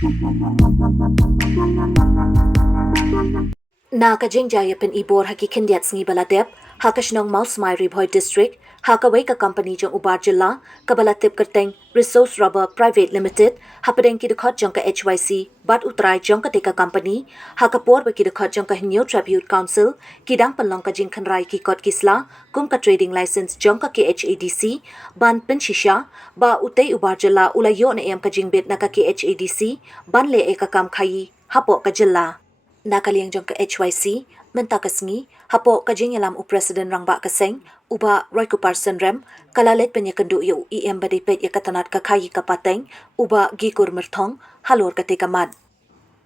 Na kajing jaya pen ibor haki kindiat sngi baladep, hakashnong Maus Mai Ribhoi District, hakawai ka company jong Ubar Jilla, kabalatip kerteng Resource Rubber Private Limited, hapadeng kidakot jong ka HYC, bat utrai jong ka teka company, hakapor ba kidakot jong ka Hinyo Tribute Council, kidang panlong kajing kanrai kikot kisla, kum ka trading license jong ka KHADC, ban penshisha, ba utay Ubar Jilla ulayo na em kajing bit na ka KHADC, ban le e kakam kayi, hapo ka Jilla. Nakaliang jong ka HYC, menta kasngi, hapo kajing yalam u Presiden Rangba Kaseng, uba Roy Kuparson Rem, kalalit penyakendu yu EM badipet ya katanat kakayi kapateng, uba gikur mertong, halor katekamad.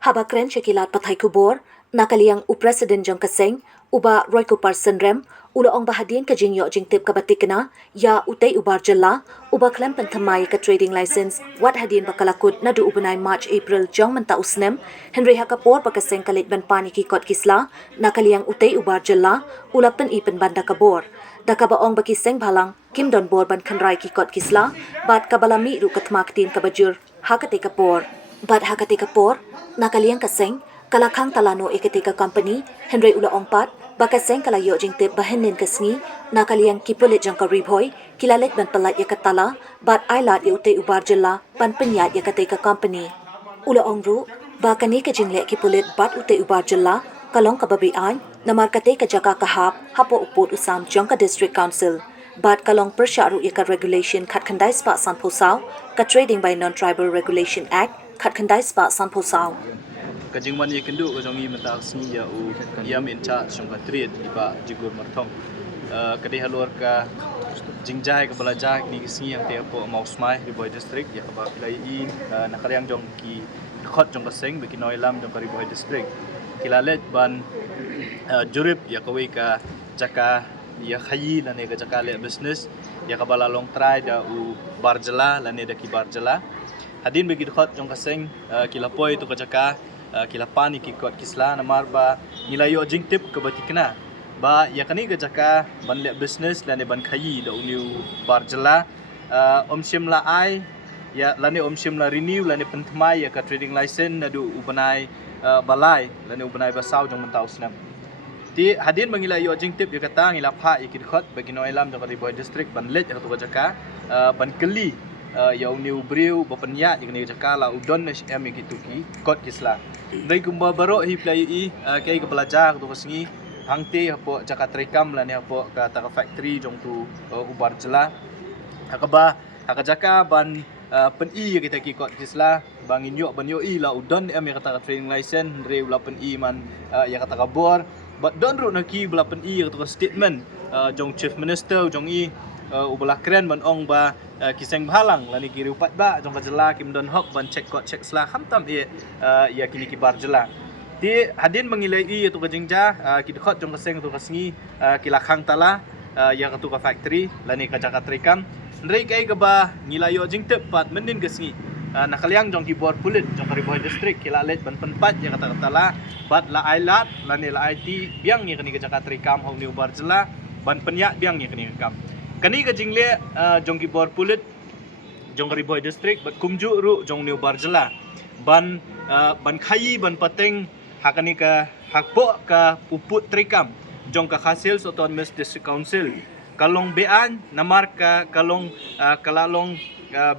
Haba kren syakilat patay kubor, nakaliang u Presiden jong Kaseng, uba Roy Kuparson Rem, ulaong bahadian kajing yo jing tip kabatik na, ya utay Ubar Jilla, uba klem pentamay ka trading license, wat hadian bakalakut na du ubanay March April jong menta usnem, Henry Hakapor pakaseng kalit ban pani kikot kisla, nakaliang utay Ubar Jilla, ulapan ipen banda kabor. Dakabaong bakiseng balang, Kim Don Bor ban kanray kikot kisla, bat kabalami ru katmaktin kabajur, hakate kapor. Bat hakate kapor, nakaliang kaseng, kalakang talano ikatika company, Henry Ulaong Pat, bakaseng kalayo jing tip bahenin kasngi, nakaliang kipulit jang ka Ribhoi, kilalit ban palat ya katala, bat ailat ya utay Ubar Jilla, ban penyat ya katika company. Ulaong ru, bakani ka jing le kipulit bat utay Ubar Jilla, kalong kababian, namar kate ka jaka kahap, hapo upot usam jang ka District Council. Bat kalong persyaru ya ka regulation kat kandai spa San Posaw, ka Trading by Non-Tribal Regulation Act, kat kandai spa San Posaw. Kajing man kendu kajong menta sni ya u yam in charge jong ka trade iba jigur martong kadai halor ka jingjai ka balajak ni sni yang te po Maus Mai Ribhoi District ya ka ba pilai in nakaliang jong ki khot jong ka seng beki noilam jong ka Ribhoi District kilalet ban jurip ya ka wei ka jaka ya khayi lane ka jaka le business ya ka bala long try da u Barjela lane da ki Barjela hadin beki khot jong ka seng kilapoi tu ka jaka kilapani kikot kisla namar ba nilayo jing tip ke batikna ba yakani ga jaka ban le business lane ban khayi da uniu Barjela omsim la ai ya lane omsim la renew lane pentmai ya ka trading license na du ubanai balai lane ubanai basau jong mentau snam ti hadin bangilayo jing tip ya kata ngila pha ikidkhot bagi noilam jong Ribhoi District ban let ya tu ga jaka ban keli ya uniu briu bapenya ikni jaka la udon SM ikituki kot kisla dai kumba baro hi play kai ka belajar tu kasngi hangte hapo jaka trekam la ni hapo ka ta factory jong tu Ubar Jilla hakaba hakajaka ban pen kita ki kot kisla bangin yo ban yo la udon kata training license re ula pen man ya kata kabor but don ru naki bela pen tu statement jong chief minister jong ubelah keren ban ong ba kiseng bhalang lani kiri upat ba jong Jilla Kim Don Hok ban check kot check sla khamtam ya kini ki Bar Jilla ti hadin mangilai tu ka jingja ki khot jong kaseng tu kasngi kilakhang tala ya ka tu ka factory lani ka jaka trekam ndrei kai ka ba ngilayo jing tep pat mendin kasngi nakaliang jong ki bor pulit jong Ribhoi District kilalet ban penpat ya kata tala bat la ailat lani la IT biang ni kani ka jaka trekam hau ni Bar Jilla ban penyak biang ni kani kam kani ka jingle jong ki bor pulit jong Ribhoi District bat kumju ru jong New Bar Jilla ban khayi ban pateng hakani ka hakpo ka puput trekam jong ka Khasil Autonomous District Council kalong bean namar ka kalong kalalong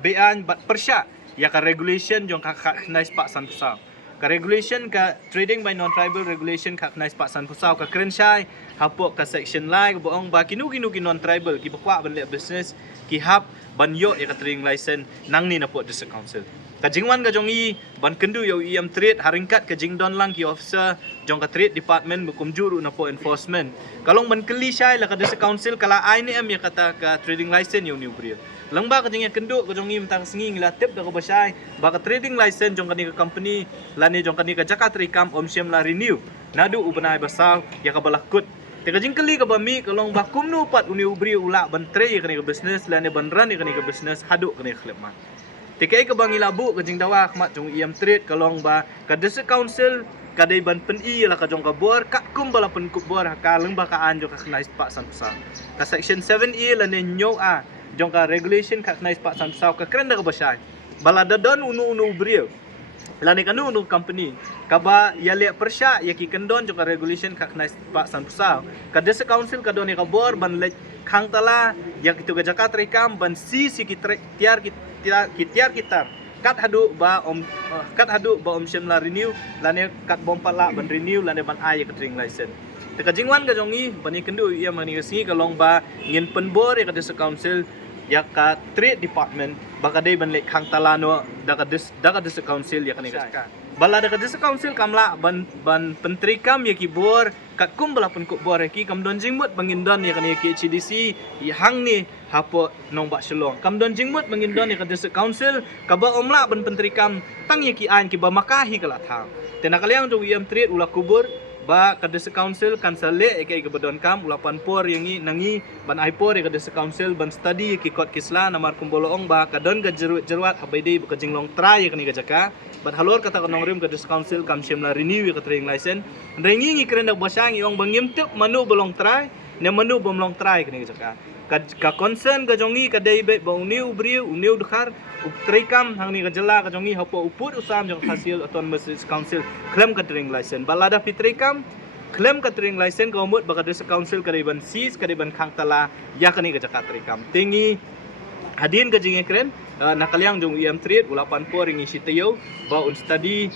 bean bat persya ya ka regulation jong ka khnais pak San Posaw ka regulation ka trading by non-tribal regulation ka khnais pak San Posaw ka krensyai hapo ka section lai boong ba kinu ki non-tribal ki bakwa ban le business ki hap ban yo ya ka trading license nang ni na po District Council ka jingwan ka jong ban kendu yo EM trade haringkat ka jingdon lang ki officer jong ka trade department bukum juru na po enforcement kalong ban keli syai la ka District Council kala ai ni ya kata ka trading license yo new bril langba ka jingya kendu ka jong mta singi ngila tip da ko basay ba ka trading license jong kani ka company lani jong kani ka jaka trikam omsem la renew nadu ubanai basaw ya ka balakut teka jingkali ka bami kalong bakum no pat uni ubri ula ban tre kani ka business lani ban ran kani ka business hadu kani klip man teka ka bangi labu ka jing dawa mat jong EM trade kalong ba ka District Council kadai ban pen la ka jong ka bor ka kum bala pen kubor ka leng ba ka anjo ka knais pak San Posaw ka section 7E lani nyo jong ka regulation ka knais pak San Posaw ka kren da ka basay balada don unu ubri Lani kanu nu company kaba ya le persya ya ki kendon joka regulation kak nais pak san pusau ka desa council ka doni ka bor ban le khang tala ya kitu ga jakat rekam ban si ki tiar kita kat hadu ba om shimla renew lani kat bom pala ban renew lani ban ai ka drink license teka jingwan ga jongi bani kendu ia mani si ka long ba ngin penbor ya ka desa council ya ka trade department baka day ban le khang tala no daga desa council ya ka ni ka bala daga desa council kamla ban pentri kam ya ki bor kat kum bala pun ko bor ki kam don jingmut bangindon ya ka ni ki HDC ya hang ni hapo nong ba shalong kam don jingmut bangindon ya ka desa council ka ba omla ban pentri kam tang ya ki an ki ba makahi kala thang tena kalyang jo yam trade ula kubur ba ka desa council kan sale ke badon kam ulapan por yang nangi ban aipor ka desa council ban study ki kot kisla namar kumboloong ba ka don ga jerwat habaide ba ka jinglong try ka ni ga jaka ban halor kata ka nongrim ka desa council kam shimla renew ka training license rengi ngi kren da basang iong bangim tuk manu bolong try ne manu bomlong try ka ni ga jaka ka concern ga jongi ka dei be ba uniu briu uniu dukhar Trikam hang ni kajela ka jongi hapo uput usam jong hasil autonomous council claim ka training license balada fitrikam claim ka training license ka umut baka desa council ka ban sis ka ban khang tala ya ka ni ka jaka trikam tingi hadin ka jinge kren nakalyang jong trade ulapan po ringi sitayo ba un study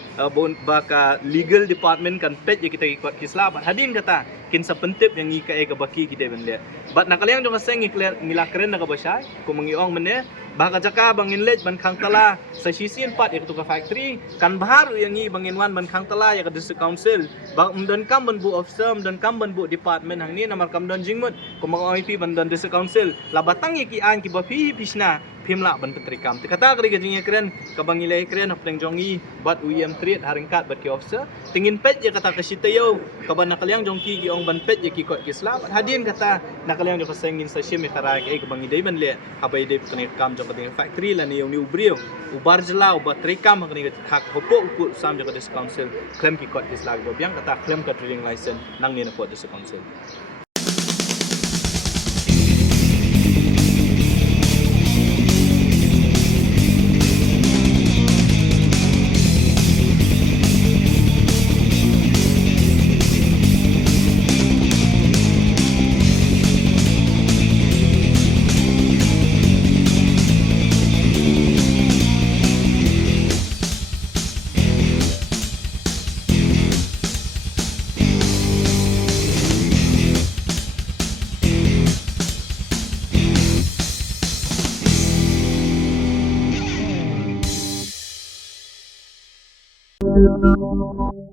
ba ka legal department kan pet ya kita ikut kisla bat hadin kata kin sa pentip yang ika ka baki kita ben le bat nakalyang jong aseng ngila kren na ka basay kung mangiong mene baka jaka bangin lej ban khang tala sa sisin pat ya ka factory kan bahar yang bangin wan ban khang tala ya ka district council ba umdan kam ban bu officer umdan kam ban bu department hang ni namar kam don jingmut kung mga OIP ban don district council labatang ki an ki ba fi pisna pimla ban petrikam kata kri gajing kren kabang ilay kren hapeng jongi bat trade haringkat bat ki officer tingin pet ya kata kasitayo kaban nakalyang jongki ki ong ban pet ya ki kot kisla bat hadin kata nakalyang jo kasengin sa shim ikara ka kabang iday ban le habay day kani kam jo kading factory la ni ubrio ubar jela ubat trikam kani hak hopo upu sam jo kadis council claim ki kot kisla go biang kata claim ka trading license nang ni na po dis council Thank you.